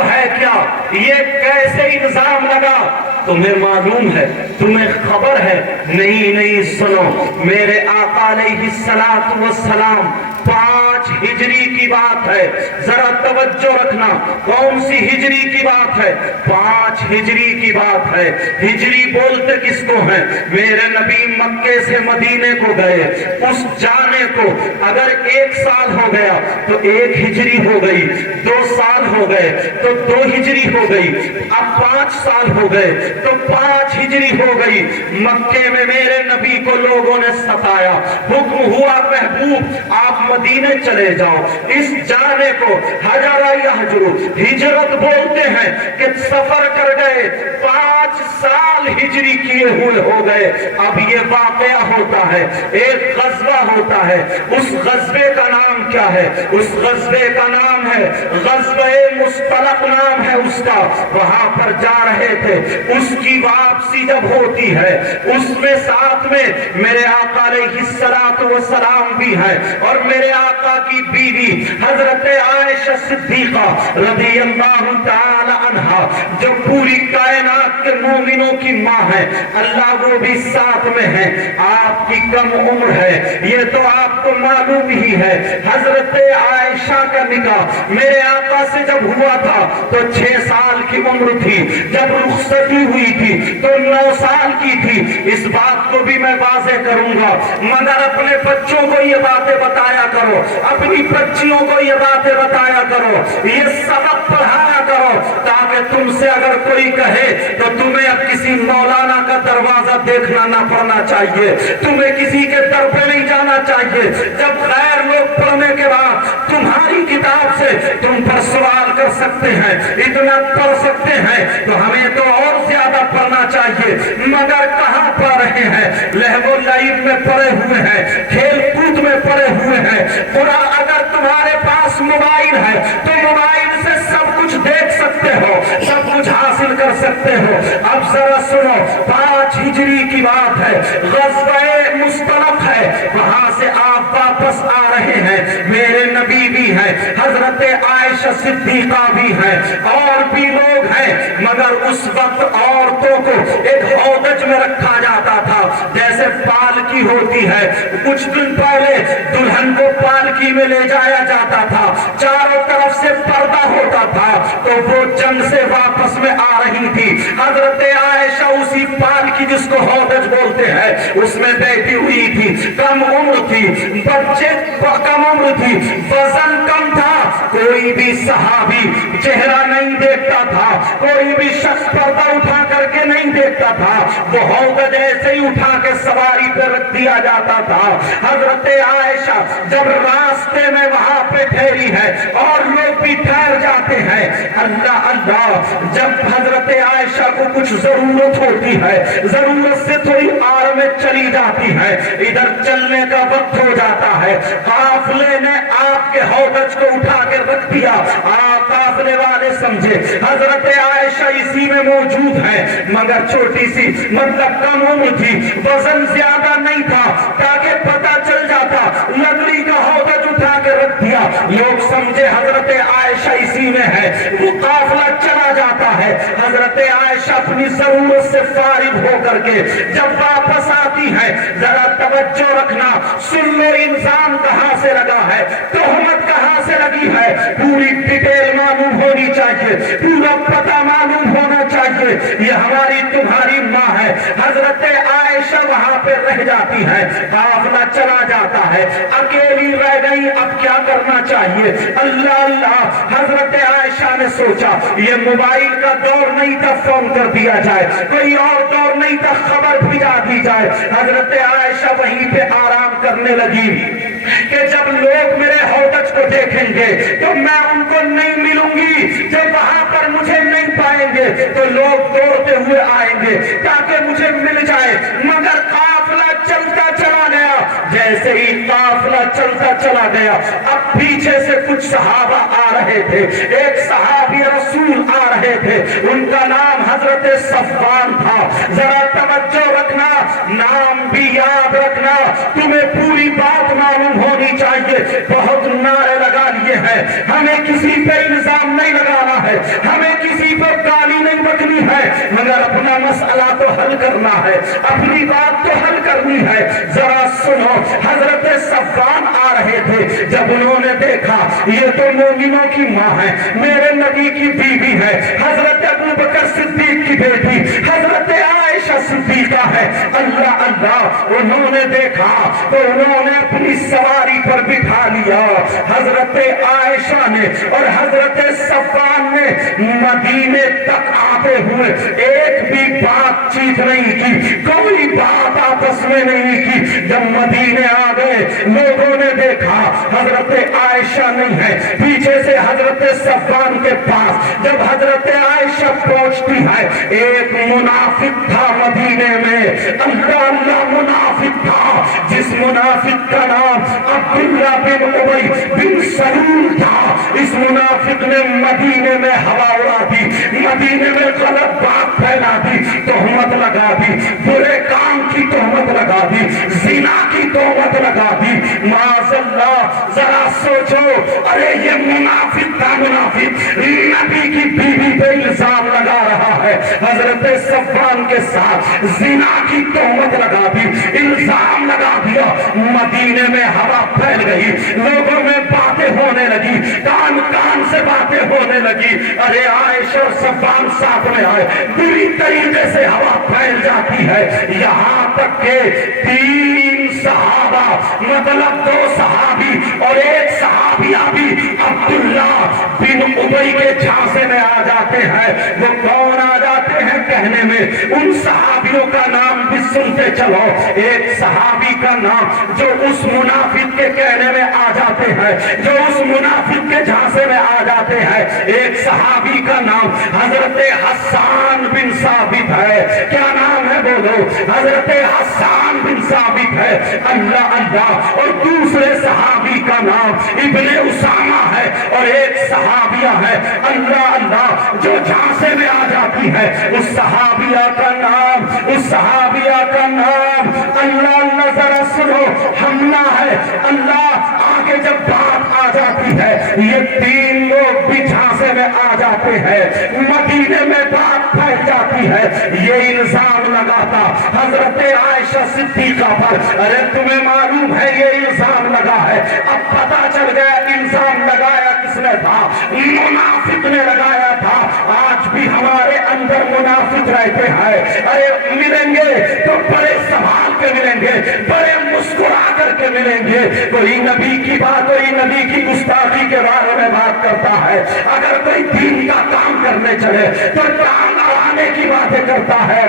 تو ہے کیا، یہ کیسے نظام لگا؟ تمہیں معلوم ہے، تمہیں خبر ہے؟ نہیں سنو، میرے آقا علیہ السلام 5 ہجری کی بات ہے، ذرا توجہ رکھنا، کون سی ہجری کی بات ہے؟ 5 ہجری کی بات ہے۔ ہجری بولتے کس کو ہیں؟ میرے نبی مکے سے مدینے کو گئے، اس جانے کو اگر 1 سال ہو گیا تو 1 ہجری ہو گئی، 2 سال ہو گئے تو 2 ہجری ہو گئی، اب 5 سال ہو گئے تو 5 ہجری ہو گئی۔ مکے میں میرے نبی کو لوگوں نے ستایا، حکم ہوا محبوب آپ مدینے چلے جاؤ۔ اس جانے کو ہجرہ یہجر، ہجرت بولتے ہیں کہ سفر کر گئے، 5 سال ہجری کیے ہوئے ہو گئے۔ اب یہ واقعہ ہوتا ہے، ایک غزوہ ہوتا ہے، اس غزوے کا نام کیا ہے؟ اس غزوے کا نام ہے غزوہ مستلق، نام ہے اس کا۔ وہاں پر جا رہے تھے، اس کی واپسی جب ہوتی ہے، اس میں ساتھ میں میرے آقا علیہ السلام بھی ہے، اور میرے آقا کی بیوی حضرت عائشہ صدیقہ رضی اللہ تعالی عنہا، جو پوری کائنات کے مومنوں کی ماں ہے، اللہ وہ بھی ساتھ میں ہے۔ آپ کی کم عمر ہے، یہ تو آپ کو معلوم ہی ہے۔ حضرت عائشہ کا نکاح میرے آقا سے جب ہوا تھا تو 6 سال کی عمر تھی، جب رخصتی ہوئی تھی تو 9 سال کی تھی۔ اس بات کو بھی میں واضح کروں گا، مگر اپنے بچوں کو یہ باتیں بتایا کرو، اپنی بچیوں کو یہ باتیں بتایا کرو، یہ سبق پڑھایا کرو، تاکہ تم سے اگر کوئی کہے تو تمہیں اب کسی مولانا کا دروازہ دیکھنا نہ پڑنا چاہیے، تمہیں کسی کے در پہ نہیں جانا چاہیے۔ جب غیر لوگ پڑھنے کے بعد تمہاری کتاب سے تم پر سوال کر سکتے ہیں، اتنا پڑھ سکتے ہیں، تو ہمیں تو اور زیادہ پڑھنا چاہیے۔ مگر کہاں پڑھ رہے ہیں؟ لہو و لعب میں پڑے ہوئے ہیں، کھیل کود میں پڑے ہوئے ہیں۔ قرآن اگر تمہارے پاس موبائل ہے تو موبائل سے سب کچھ دیکھ سکتے ہو، سب کچھ حاصل کر سکتے ہو۔ اب ذرا سنو، 5 ہجری کی بات ہے، غزوہ مستلق ہے، وہاں سے آپ واپس آ رہے ہیں، میرے نبی بھی ہیں، حضرت عائشہ صدیقہ بھی ہیں، اور بھی لوگ ہیں، مگر اس وقت عورتوں کو ایک ہودج میں رکھا جاتا تھا، جیسے پالکی ہوتی ہے۔ کچھ دن پہلے دلہن کو پالکی میں لے جایا جاتا تھا، چاروں طرف سے پردہ ہوتا تھا، تو وہ جنگ سے واپس میں آ رہی تھی، حضرت عائشہ اسی پالکی جس کو ہودج بولتے ہیں اس میں بیٹھی ہوئی تھی، کم عمر تھی، بچے کم عمر تھی، وزن کم تھا، کوئی بھی صحابی چہرہ نہیں دیکھتا تھا، کوئی بھی شخص پردہ اٹھا کر کے نہیں دیکھتا تھا، وہ ہودج ایسے ہی اٹھا کے سواری پہ رکھ دیا جاتا تھا۔ حضرت عائشہ جب راستے میں وہاں پہ ٹھہری ہے اور لوگ بھی ٹھہر جاتے ہیں، اللہ اللہ، جب حضرت عائشہ کو کچھ ضرورت ہوتی ہے، ضرورت سے تھوڑی آڑ میں چلی جاتی ہے، ادھر چلنے کا وقت ہو جاتا ہے، قافلے نے آپ کے ہودج کو اٹھا کے رکھ دیا، آپ قافلے والے سمجھے حضرت عائشہ اسی میں موجود ہے، مگر چھوٹی سی مطلب کم عمر تھی، وزن زیادہ نہیں تھا، تاکہ پتہ چل جاتا، لکڑی کا ہودج اٹھا کے رکھ دیا، لوگ سمجھے حضرت عائشہ اسی میں ہے، وہ قافلہ چلا جاتا ہے، حضرت عائشہ اپنی ضرورت سے فارغ ہو کر کے جب واپس آتی ہے، ذرا توجہ رکھنا، سن لو انسان کہاں سے لگا ہے، تہمت کہاں سے لگی ہے، پوری ڈیٹیل معلوم ہونی چاہیے، پورا پتہ معلوم ہونا چاہیے۔ یہ ہماری تمہاری ماں ہے، حضرت عائشہ وہاں پہ رہ جاتی ہے، قافلہ چلا جاتا ہے، اکیلی رہ گئی، اب کیا کرنا چاہیے؟ اللہ اللہ، حضرت عائشہ نے سوچا یہ موبائل کا دور نہیں تھا، فون کر دیا جائے، کوئی اور دور نہیں تھا، خبر بھجا دی جائے۔ حضرت عائشہ وہیں پہ آرام کرنے لگی کہ جب لوگ میرے ہودج کو دیکھیں گے تو میں ان کو نہیں ملوں گی، جب وہاں پر مجھے نہیں پائیں گے تو لوگ دوڑتے ہوئے آئیں گے تاکہ مجھے مل جائے۔ مگر قافلہ چلتا چلا گیا، جیسے ہی قافلہ چلتا چلا گیا، اب پیچھے سے کچھ صحابہ آ رہے تھے، ایک صحابی رسول آ رہے تھے، ان کا نام حضرت صفوان تھا۔ ذرا توجہ رکھنا، نام بھی یاد رکھنا، تمہیں پوری بات معلوم ہونی چاہیے۔ بہت نعرے لگا لیے ہیں، ہمیں کسی پہ الزام نہیں لگانا ہے، ہے, ہمیں کسی پر گالی نہیں بکنی ہے, مگر اپنا مسئلہ تو حل کرنا ہے, اپنی بات تو حل کرنی ہے. ذرا سنو, حضرت صفوان آ رہے تھے, جب انہوں نے دیکھا یہ تو مومنوں کی ماں ہے, میرے نبی کی بیوی ہے, حضرت ابوبکر صدیق کی بیٹی حضرت عائشہ صدیقہ ہے, اللہ اللہ, انہوں نے دیکھا تو انہوں نے اپنی سواری پر بٹھا لیا. حضرت عائشہ نے اور حضرت صفوان نے مدینے تک آتے ہوئے ایک بھی بات چیت نہیں کی, کوئی بات آپس میں نہیں کی. جب مدینے آ گئے لوگوں نے دیکھا حضرت عائشہ نہیں ہے, پیچھے سے حضرت صفوان کے پاس جب حضرت عائشہ پہنچتی ہے, ایک منافق تھا مدینے میں, اللہ اللہ منافق تھا, جس منافق کا نام عبداللہ بن ابی بن سلول تھا. اس منافق نے مدینے میں ہوا اڑا دی, مدینے میں غلط بات پھیلا دی, تہمت لگا دی, برے کام کی تہمت لگا دی, زنا کی تہمت لگا دی. معاذ اللہ, ذرا سوچو, ارے یہ منافق تھا, منافق نبی کی بیوی پہ الزام لگا رہا ہے, حضرت صفوان کے ساتھ زنا کی تہمت لگا دی, الزام لگا دیا. مدینے میں ہوا پھیل گئی, لوگوں میں باتیں ہونے لگی, کان کان سے باتیں ہونے لگی. ارے عائشہ اور صفوان ساتھ میں آئے, بری طریقے سے ہوا پھیل جاتی ہے, یہاں تک کہ 3 صحابہ, مطلب 2 صحابی اور ایک صحابیہ بھی عبداللہ بن ابی کے جھانسے میں آ جاتے ہیں. وہ کون آ جاتے ہیں کہنے میں, ان صحابیوں کا نام بھی سنتے چلو. ایک صحابی کا نام جو اس منافق کے کہنے میں آ جاتے ہیں, جو اس منافق کے جھانسے میں آ جاتے ہیں, ایک صحابی کا نام حضرت حسان بن ثابت ہے. کیا نام ہے بولو, حضرت حسان بن ثابت ہے. اللہ اللہ. اور دوسرے صحابی کا نام ابن اسامہ ہے, اور ایک صحابیہ ہے, اللہ اللہ, جو جھانسے میں آ جاتی ہے. اس صحابیہ کا نام, اس صحابیہ کا نام, اللہ اللہ, ذرا سنو, حملہ ہے. اللہ, آگے جب بات آ جاتی ہے, یہ 3 لوگ بھی جھانسے میں آ جاتے ہیں, مدینے میں بات پھیل جاتی ہے. یہ الزام لگاتا حضرت عائشہ صدیقہ پر. ارے تمہیں معلوم ہے یہ الزام لگا ہے, اب پتا چل گیا الزام لگایا کس نے تھا, منافق نے لگایا تھا. آج بھی ہمارے اندر منافق رہتے ہیں. ارے ملیں گے تو بڑے سنبھال کے ملیں گے, بڑے مسکرا کر کے ملیں گے. کوئی نبی کی بات, کوئی نبی کی گستاخی کے بارے میں بات کرتا ہے, اگر کوئی دین کا کام کرنے چلے تو کان اڑانے کی باتیں کرتا ہے.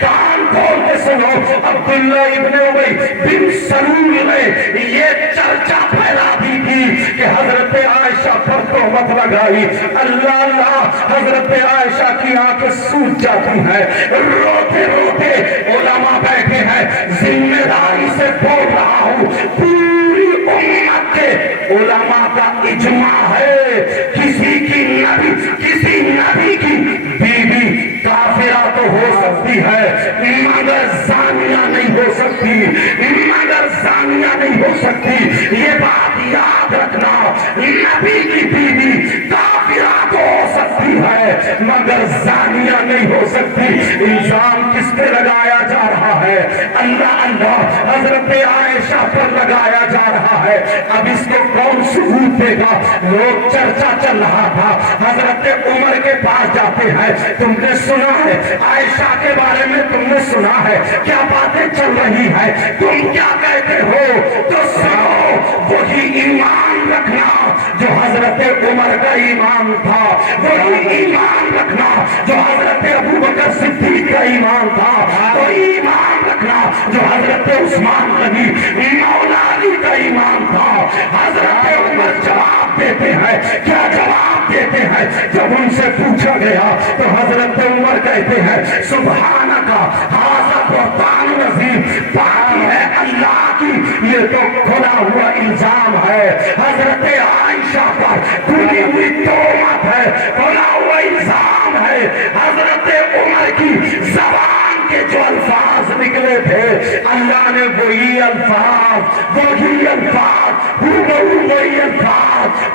کان کھول کے سنو, عبداللہ ابن ابی بن سلول نے یہ چرچا پھیلا دی تھی کہ حضرت عائشہ پر تہمت لگائی. اللہ اللہ, حضرت عائشہ کی آنکھیں سوج جاتی ہیں, روتے روتے علماء بیٹھے ہیں. ذمہ داری سے بول رہا ہوں, پوری امت کے علماء کا اجماع ہے, کسی نبی کی بیوی کافرہ تو ہو سکتی ہے, مگر زانیہ نہیں ہو سکتی, مگر زانیہ نہیں ہو سکتی. یہ بات یاد رکھنا, نبی کی بیوی کافرہ تو ہو سکتی ہے, مگر زانیہ نہیں ہو سکتی. الزام کس پہ لگایا جا رہا ہے, اللہ اللہ, حضرت عائشہ پر لگایا جا رہا ہے. اب اس کو کون ثبوت دے گا؟ لوگ چرچا چل رہا تھا, حضرت عمر کے پاس جاتے ہیں, تم نے سنا ہے عائشہ کے بارے میں, تم نے سنا ہے کیا باتیں چل رہی ہے, تم کیا کہتے ہو؟ تو سنو, وہی ایمان رکھنا جو حضرت عمر کا ایمان تھا, وہی ایمان رکھنا جو حضرت ابوبکر صدیق کا ایمان تھا, وہی ایمان رکھنا جو حضرت عثمان غنی مولا علی کا ایمان تھا. حضرت عمر جواب دیتے ہیں, کیا جواب دیتے ہیں؟ جب ان سے پوچھا گیا تو حضرت عمر کہتے ہیں, سبحانک ھذا بہتان عظیم, باقی ہے اللہ کی, یہ تو کھلا ہوا الزام ہے, حضرت عائشہ پر کھلی ہوئی تہمت ہے, کھلا ہوا الزام ہے. حضرت عمر کی زبان کے جو الفاظ نکلے تھے, اللہ نے وہی الفاظ وہی الفاظ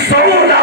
16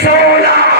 16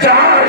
4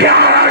11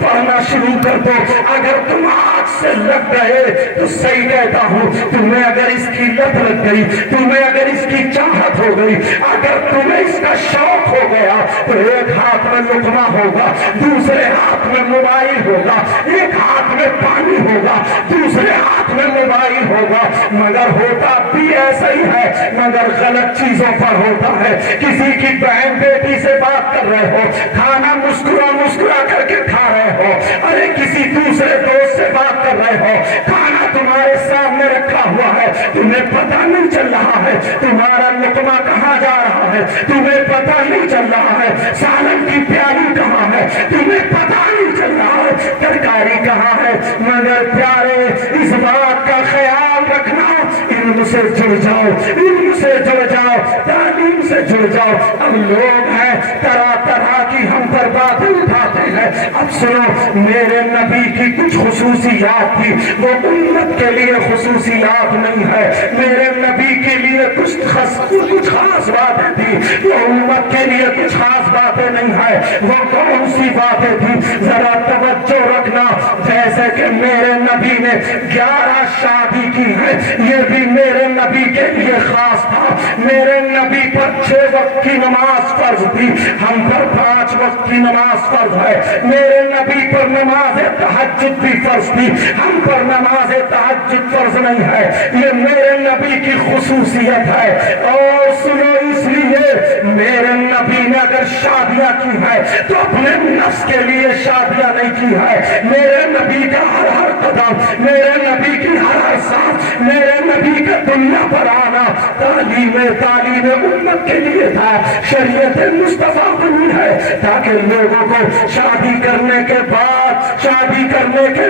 پڑھنا شروع کر دو. اگر تم آج سے لگ گئے تو صحیح کہتا ہوں, تمہیں اگر اس کی لت لگ گئی, تمہیں اگر اس کی چاہت ہو گئی, اگر تمہیں اس کا شوق ہو گیا, تو ایک ہاتھ میں لقمہ ہوگا, دوسرے ہاتھ میں موبائل ہوگا, ایک ہاتھ میں پانی ہوگا, دوسرے ہاتھ میں موبائل ہوگا. مگر ہوتا بھی ایسا ہی ہے, مگر غلط چیزوں پر ہوتا ہے. کسی کی بہن بیٹی سے بات کر رہے ہو, کھانا مسکرا مسکرا کر کے کھا رہے ہو, ارے کسی دوسرے دوست سے بات کر رہے ہو, کھانا تمہارے سامنے رکھا ہوا ہے, تمہیں پتہ نہیں چل رہا ہے تمہارا لقمہ کہاں جا رہا ہے, تمہیں پتہ نہیں چل رہا ہے سالن کی پیالی کہاں ہے, تمہیں پتہ نہیں چل رہا ہے ترکاری کہاں ہے. مگر پیارے, اس بات کا خیال رکھنا, علم سے جڑ جاؤ, علم سے جڑ جاؤ, تعلیم سے جڑ جاؤ. اب لوگ ہیں طرح طرح کی ہم پر باتیں اٹھاتے ہیں. اب سنو, میرے نبی کی کچھ خصوصیات تھی, وہ امت کے لیے خصوصیات نہیں ہے. میرے نبی کے لیے کچھ خاص باتیں تھی, وہ امت کے لیے کچھ خاص باتیں نہیں ہے. وہ کون سی باتیں تھی, ذرا توجہ رکھنا. جیسے کہ میرے نبی نے 11 شادی کی ہے, یہ بھی میرے نبی کے لیے خاص تھا. میرے نبی پر 6 وقت کی نماز فرض تھی, ہم پر 5 وقت کی نماز فرض ہے. میرے نبی پر نماز تہجد بھی فرض تھی, ہم پر نماز تہجد فرض نہیں ہے. یہ میرے نبی کی خصوصیت ہے. اور سنو, اس لیے میرے نبی نے اگر شادیاں کی ہے تو اپنے نفس کے لیے شادیاں نہیں کی ہے. میرے نبی کا ہر قدم, میرے نبی کی ہر سانس, میرے نبی کا دنیا پر آنا تعلیم امت کے لیے تھا. شریعت مصطفیٰ بنی ہے تاکہ لوگوں کو شادی کرنے کے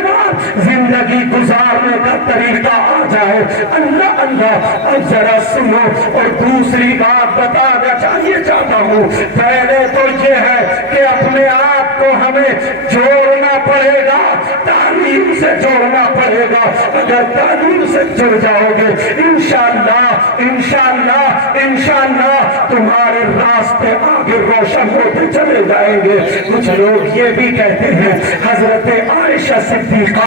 بعد زندگی گزارنے کا طریقہ آ جائے. اللہ اللہ. اب ذرا سنو, اور دوسری بات بتانا چاہتا ہوں. پہلے تو یہ ہے کہ اپنے آپ کو ہمیں جوڑنا پڑے گا, تعلیم سے جوڑنا پڑے گا. اگر تعلیم سے جڑ جاؤ گے, انشاءاللہ تمہارے راستے آگے روشن ہوتے چلے جائیں گے. کچھ لوگ یہ بھی کہتے ہیں حضرت عائشہ صدیقہ